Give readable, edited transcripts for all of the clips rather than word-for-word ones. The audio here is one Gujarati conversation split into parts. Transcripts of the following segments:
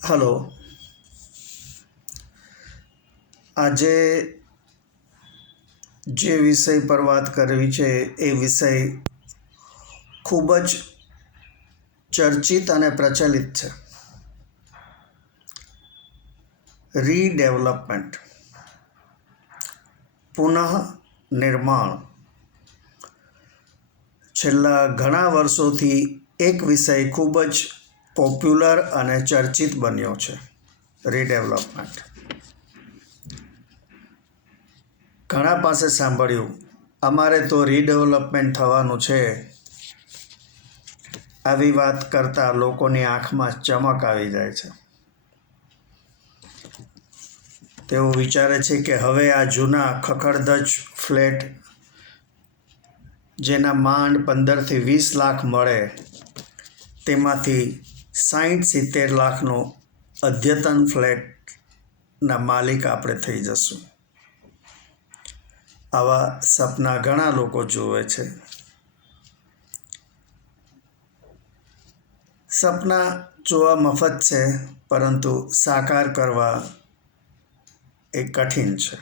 હલો. આજે જે વિષય પર વાત કરવી છે એ વિષય ખૂબ જ ચર્ચિત અને પ્રચલિત છે. રીડેવલપમેન્ટ, પુનઃ નિર્માણ. છેલ્લા ઘણા વર્ષોથી એક વિષય ખૂબ જ પોપ્યુલર અને ચર્ચિત બન્યો છે, રીડેવલપમેન્ટ. ઘણા પાસે સાંભળ્યું, અમારે તો રીડેવલપમેન્ટ થવાનું છે. આવી વાત કરતાં લોકોની આંખમાં ચમક આવી જાય છે. તેઓ વિચારે છે કે હવે આ જૂના ખખડધજ ફ્લેટ, જેના માંડ 15 થી 20 લાખ મળે, તેમાંથી 60-70 લાખનો અદ્યતન ફ્લેટના માલિક આપણે થઈ જશું. આવા સપના ઘણા લોકો જુએ છે. સપના જોવા મફત છે, પરંતુ સાકાર કરવા એ કઠિન છે.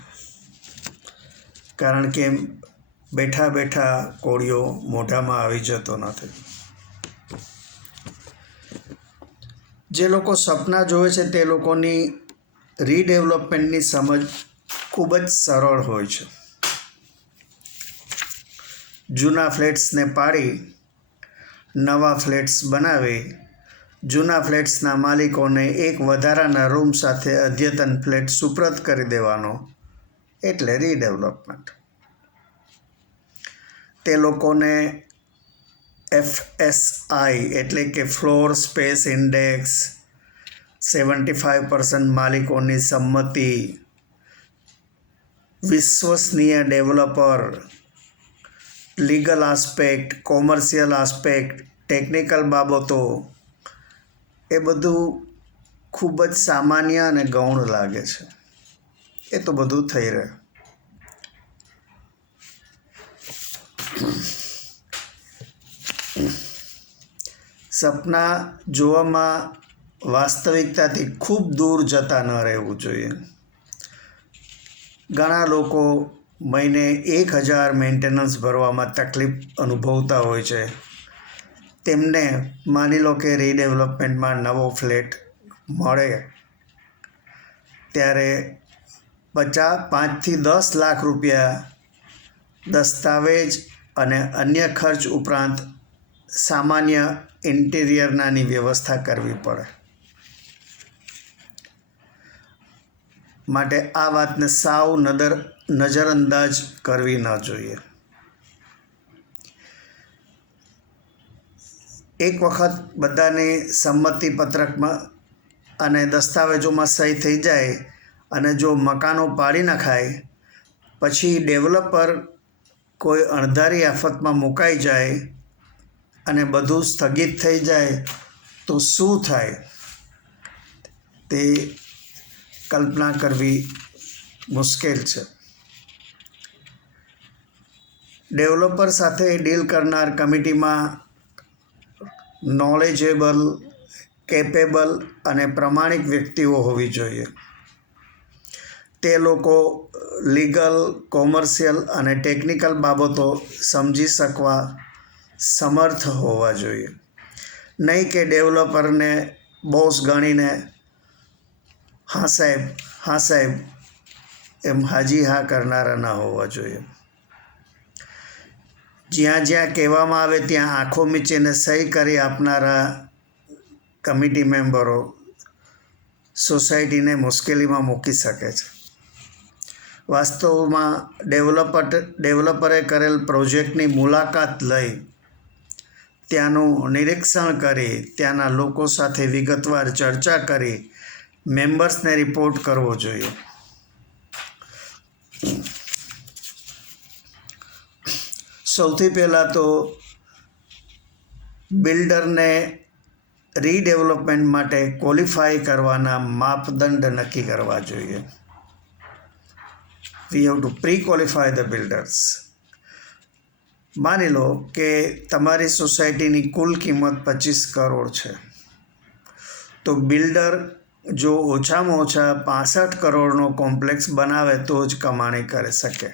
કારણ કે બેઠા બેઠા કોળિયો મોઢામાં આવી જતો નથી. જે લોકો સપના જોવે છે તે લોકોની રીડેવલપમેન્ટની સમજ ખૂબ જ સરળ હોય છે. જૂના ફ્લેટ્સને પાડી નવા ફ્લેટ્સ બનાવી જૂના ફ્લેટ્સના માલિકોને એક વધારાના રૂમ સાથે અદ્યતન ફ્લેટ સુપ્રત કરી દેવાનો, એટલે રીડેવલપમેન્ટ. તે લોકોને FSI એટલે કે ફ્લોર સ્પેસ ઇન્ડેક્સ, 75% માલિકોની સંમતિ, વિશ્વસનીય developer, legal aspect, commercial aspect, technical બાબતો, એ બધું ખૂબ જ સામાન્ય અને ગૌણ લાગે છે. એ તો બધું થઈ રહે. સપના જોવામાં વાસ્તવિકતાથી ખૂબ દૂર જતા ન રહેવું જોઈએ. ઘણા લોકો મહિને 1000 મેન્ટેનન્સ ભરવામાં તકલીફ અનુભવતા હોય છે. તેમને માની લો કે રીડેવલપમેન્ટમાં નવો ફ્લેટ મળે ત્યારે 5થી 10 લાખ રૂપિયા દસ્તાવેજ અને અન્ય ખર્ચ ઉપરાંત સામાન્ય ઇન્ટિરિયરની વ્યવસ્થા કરવી પડે. માટે આ વાતને સાવ નજરઅંદાજ કરવી ન જોઈએ. એક વખત બધાની સંમતિ પત્રકમાં અને દસ્તાવેજોમાં સહી થઈ જાય અને જો મકાનો પાડી નખાય, પછી ડેવલપર કોઈ અણધારી આફતમાં મુકાઈ જાય અને બધું સ્થગિત થઈ જાય તો શું થાય તે કલ્પના કરવી મુશ્કેલ છે. ડેવલપર સાથે ડીલ કરનાર કમિટીમાં નોલેજેબલ, કેપેબલ અને પ્રમાણિક વ્યક્તિઓ હોવી જોઈએ. તે લોકો લીગલ, કોમર્શિયલ અને ટેકનિકલ બાબતો સમજી શકવા સમર્થ હોવા જોઈએ. નહીં કે ડેવલપરને બોસ ગણીને હા સાહેબ એમ હાજી હા કરનારા ન હોવા જોઈએ. જ્યાં જ્યાં કહેવામાં આવે ત્યાં આંખો મીચીને સહી કરી આપનારા કમિટી મેમ્બરો સોસાયટીને મુશ્કેલીમાં મૂકી શકે છે. વાસ્તવમાં ડેવલપરે કરેલ પ્રોજેક્ટની મુલાકાત લઈ, ત્યાંનું નિરીક્ષણ કરી, ત્યાંના લોકો સાથે વિગતવાર ચર્ચા કરી મેમ્બર્સને રિપોર્ટ કરવો જોઈએ. સૌથી પહેલાં તો બિલ્ડરને રીડેવલપમેન્ટ માટે ક્વોલિફાય કરવાના માપદંડ નક્કી કરવા જોઈએ. We have to pre-qualify the builders. માની લો કે તમારી સોસાયટીની કુલ કિંમત 25 કરોડ છે, તો બિલ્ડર જો ઓછામાં ઓછા 65 કરોડનો કોમ્પ્લેક્સ બનાવે તો જ કમાણી કરી શકે.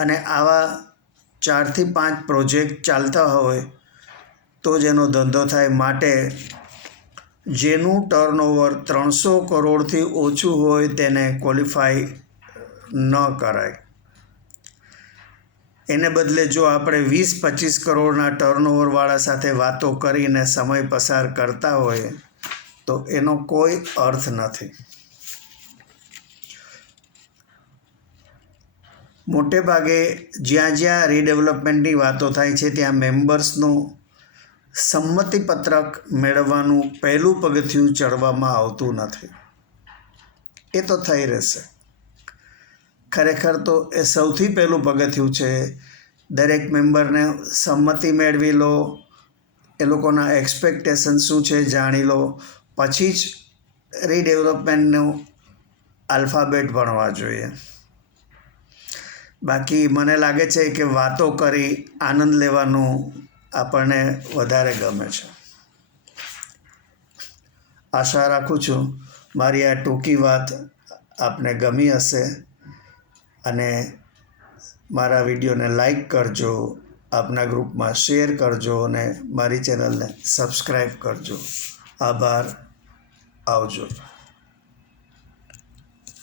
અને આવા 4 થી 5 પ્રોજેક્ટ ચાલતા હોય તો જ એનો ધંધો થાય. માટે જેનું ટર્નઓવર 300 કરોડથી ઓછું હોય તેને ક્વોલિફાય ન કરાય. એને બદલે જો આપણે 20-25 કરોડના ટર્નઓવરવાળા સાથે વાતો કરીને સમય પસાર કરતા હોઈએ તો એનો કોઈ અર્થ નથી. મોટે ભાગે જ્યાં જ્યાં રીડેવલપમેન્ટની વાતો થાય છે ત્યાં મેમ્બર્સનું સંમતિપત્રક મેળવવાનું પહેલું પગથિયું ચડવામાં આવતું નથી. એ તો થઈ રહેશે. ખરેખર તો એ સૌથી પહેલું પગથિયું છે. દરેક મેમ્બરને સંમતિ મેળવી લો, એ લોકોના એક્સપેક્ટેશન શું છે જાણી લો, પછી જ રીડેવલપમેન્ટનું આલ્ફાબેટ ભણવા જોઈએ. બાકી મને લાગે છે કે વાતો કરી આનંદ લેવાનું આપણને વધારે ગમે છે. આશા રાખું છું મારી આ ટૂંકી વાત આપને ગમી હશે અને મારા વિડીયોને લાઈક કરજો, આપના ગ્રુપમાં શેર કરજો અને મારી ચેનલને સબસ્ક્રાઈબ કરજો. આભાર. આવજો.